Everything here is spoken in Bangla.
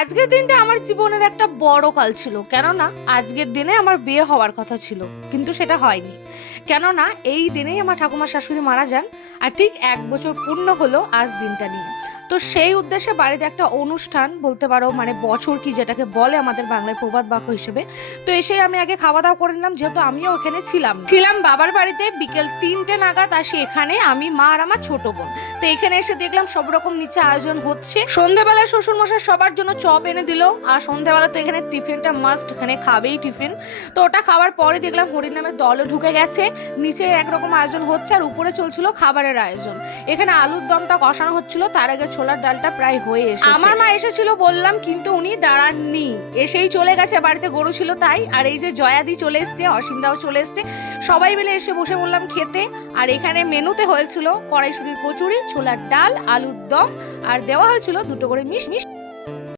আজকের দিনটা আমার জীবনের একটা বড় কাল ছিল, কেননা আজকের দিনে আমার বিয়ে হওয়ার কথা ছিল, কিন্তু সেটা হয়নি। কেননা এই দিনেই আমার ঠাকুমা শাশুড়ি মারা যান, আর ঠিক 1 বছর পূর্ণ হলো আজ দিনটা নিয়ে। তো সেই উদ্দেশ্যে বাড়িতে একটা অনুষ্ঠান বলতে পারো, মানে বছর কি যেটাকে বলে আমাদের বাংলায় প্রবাদ বাক্য হিসেবে। তো এসে আমি আগে খাওয়া দাওয়া করে নিলাম, যেহেতু আমিও ওখানে ছিলাম বাবার বাড়িতে বিকেল 3টে নাগাদ আসি এখানে, আমি মা আর আমার ছোট বোন। তো এখানে এসে দেখলাম সব রকম নিচে আয়োজন হচ্ছে। সন্ধ্যাবেলায় শ্বশুর মশাই সবার জন্য চপ এনে দিল, আর সন্ধ্যাবেলা তো এখানে টিফিনটা মাস্ট, এখানে খাবেই টিফিন। তো ওটা খাওয়ার পরে দেখলাম হরিনামের দলও ঢুকে গেছে, নিচে একরকম আয়োজন হচ্ছে আর উপরে চলছিল খাবারের আয়োজন। এখানে আলুর দমটা কষানো হচ্ছিল, তার আগে ছোলার ডালটা প্রায় হয়ে এসেছে। আমার মা এসেছিল বললাম, কিন্তু উনি দাঁড়াননি, এসেই চলে গেছে, বাড়িতে গরু ছিল তাই। আর এই যে জয়াদি চলে এসছে, অসীমদাও চলে এসছে, সবাই মিলে এসে বসে বললাম খেতে। আর এখানে মেনুতে হয়েছিল কড়াইশুঁটির কচুরি, ছোলার ডাল, আলুর দম, আর দেওয়া হয়েছিল 2টো করে মিষ্টি।